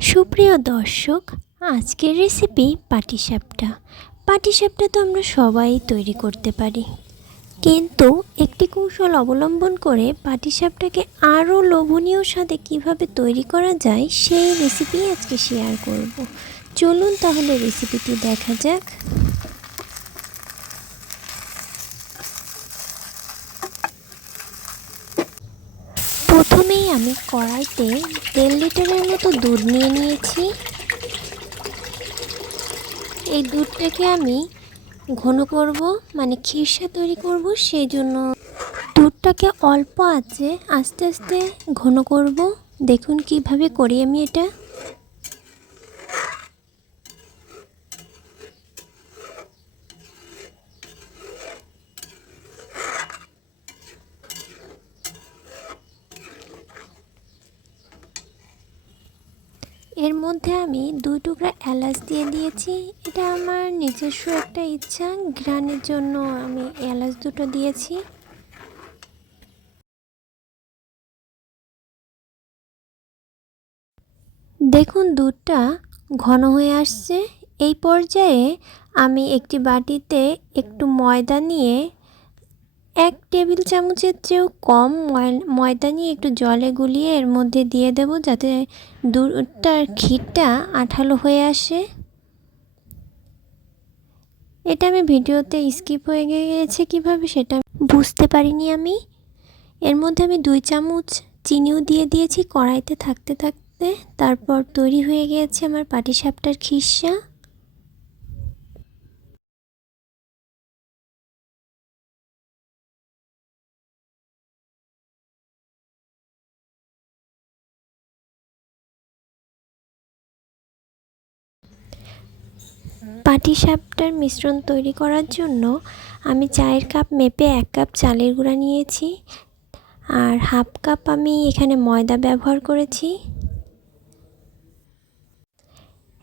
সুপ্রিয় দর্শক, আজকের রেসিপি পাটিসাপটা। পাটিসাপটা তো আমরা সবাই তৈরি করতে পারি। কিন্তু একটি কৌশল অবলম্বন করে পাটিসাপটাকে আরও লোভনীয় স্বাদে কীভাবে তৈরি করা যায়, সেই রেসিপি আজকে শেয়ার করব। চলুন তাহলে রেসিপিটি দেখা যাক। প্রথমেই আমি কড়াইতে দেড় লিটারের মতো দুধ নিয়ে নিয়েছি। এই দুধটাকে আমি ঘন করব মানে খিরসা তৈরি করব, সেই জন্য দুধটাকে অল্প আছে আস্তে আস্তে ঘন করব। দেখুন কীভাবে করি আমি এটা। এর মধ্যে আমি দুই টুকরা এলাচ দিয়ে দিয়েছি। এটা আমার নিজস্ব একটা ইচ্ছা। গ্রানের জন্য আমি এলাচ দুটো দিয়েছি। দেখুন, দুধটা ঘন হয়ে আসছে। এই পর্যায়ে আমি একটি বাটিতে একটু ময়দা নিয়ে এক টেবিল চামচের চেয়েও কম ময়দা নিয়ে একটু জলে গুলিয়ে এর মধ্যে দিয়ে দেব যাতে দুধটার ক্ষীরটা আঠালো হয়ে আসে। এটা আমি ভিডিওতে স্কিপ হয়ে গিয়েছে কীভাবে সেটা বুঝতে পারিনি আমি। এর মধ্যে আমি দুই চামচ চিনিও দিয়ে দিয়েছি কড়াইতে থাকতে থাকতে। তারপর তৈরি হয়ে গিয়েছে আমার পাটিসাপটার খিসা পাটিসাপটার মিশ্রণ তৈরি করার জন্য আমি চায়ের কাপ মেপে এক কাপ চালের গুঁড়া নিয়েছি আর হাফ কাপ আমি এখানে ময়দা ব্যবহার করেছি।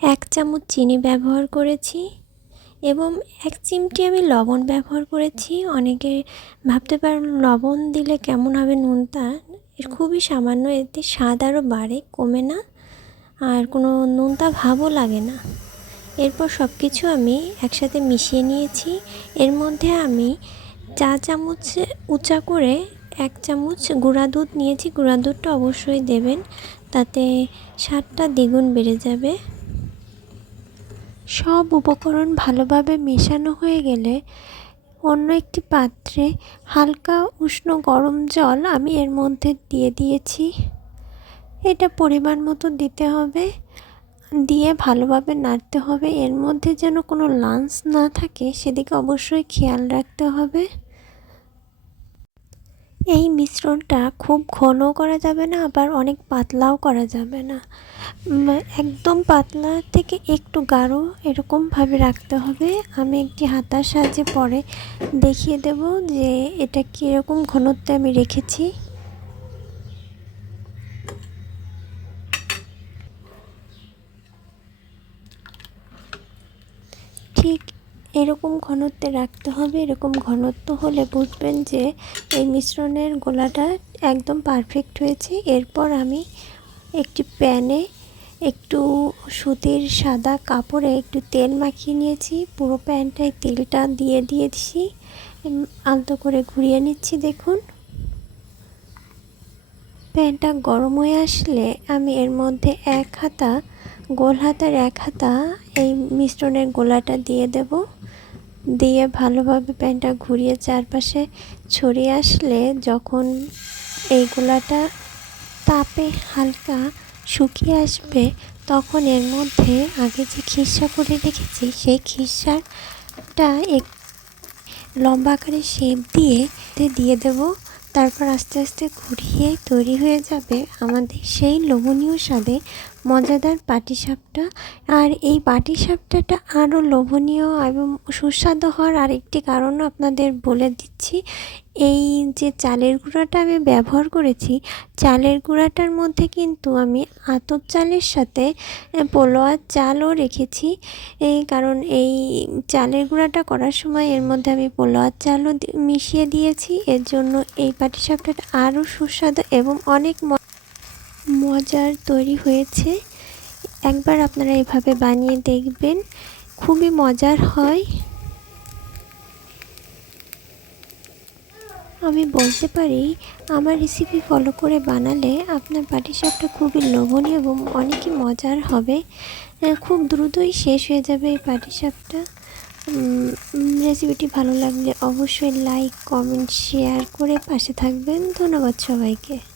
এক চামচ চিনি ব্যবহার করেছি এবং এক চিমটি আমি লবণ ব্যবহার করেছি। অনেকে ভাবতে পারেন লবণ দিলে কেমন হবে নুনটা? এর খুবই সামান্য, এতে স্বাদ আরও বাড়ে, কমে না, আর কোনো নুনটা ভাবও লাগে না। এরপর সব কিছু আমি একসাথে মিশিয়ে নিয়েছি। এর মধ্যে আমি চা চামচ উঁচা করে এক চামচ গুঁড়া দুধ নিয়েছি। গুঁড়া দুধটা অবশ্যই দেবেন, তাতে স্বাদটা দ্বিগুণ বেড়ে যাবে। সব উপকরণ ভালোভাবে মেশানো হয়ে গেলে অন্য একটি পাত্রে হালকা উষ্ণ গরম জল আমি এর মধ্যে দিয়ে দিয়েছি। এটা পরিমাণ মতো দিতে হবে। দিয়ে ভালোভাবে নাড়তে হবে। এর মধ্যে যেন কোনো লাঞ্চ না থাকে, সেদিকে অবশ্যই খেয়াল রাখতে হবে। এই মিশ্রণটা খুব ঘন করা যাবে না, আবার অনেক পাতলাও করা যাবে না। একদম পাতলা থেকে একটু গাঢ় এরকমভাবে রাখতে হবে। আমি একটি হাতার সাহায্যে পরে দেখিয়ে দেব যে এটা কীরকম ঘনত্বে আমি রেখেছি। ঠিক এরকম ঘনত্বে রাখতে হবে, এরকম ঘনত্ব হলে বুঝবেন যে এই মিশ্রণের গোলাটা একদম পারফেক্ট হয়েছে। এরপর আমি একটি প্যানে একটু সুতির সাদা কাপড়ে একটু তেল মাখিয়ে নিয়েছি। পুরো প্যানটায় তেলটা দিয়ে দিয়েছি। আলতো করে ঘুরিয়ে নিচ্ছি, দেখুন। প্যানটা গরম হয়ে আসলে আমি এর মধ্যে এক হাতা গোল হাতার এক হাতা, এই মিশ্রণের গোলাটা দিয়ে দেব। দিয়ে ভালোভাবে প্যানটা ঘুরিয়ে চারপাশে ছড়িয়ে আসলে যখন এই গোলাটা তাপে হালকা শুকিয়ে আসবে, তখন এর মধ্যে আগে যে খিসা করে রেখেছি, সেই খিসাটা এক লম্বা আকারে শেপ দিয়ে দিয়ে দেব। তারপর আস্তে আস্তে ঘুরিয়ে তৈরি হয়ে যাবে আমাদের সেই লোভনীয় স্বাদে মজাদার পাটিসাপটা। আর এই পাটিসাপটাটা আরও লোভনীয় এবং সুস্বাদু হওয়ার আরেকটি কারণও আপনাদের বলে দিচ্ছি। এই যে চালের গুঁড়াটা আমি ব্যবহার করেছি, চালের গুঁড়াটার মধ্যে কিন্তু আমি আতপ চালের সাথে পোলোয়ার চালও রেখেছি। এই কারণ এই চালের গুঁড়াটা করার সময় এর মধ্যে আমি পোলোয়ার চালও মিশিয়ে দিয়েছি। এর জন্য এই পাটিসাপটাটা আরও সুস্বাদু এবং অনেক মজার তৈরি হয়েছে। একবার আপনারা এভাবে বানিয়ে দেখবেন, খুবই মজার হয়। আমি বলতে পারি, আমার রেসিপি ফলো করে বানালে আপনার পাটিসাপটা খুবই লোভনীয় এবং অনেকই মজার হবে। খুব দ্রুতই শেষ হয়ে যাবে এই পাটিসাপটা। রেসিপিটি ভালো লাগলে অবশ্যই লাইক কমেন্ট শেয়ার করে পাশে থাকবেন। ধন্যবাদ সবাইকে।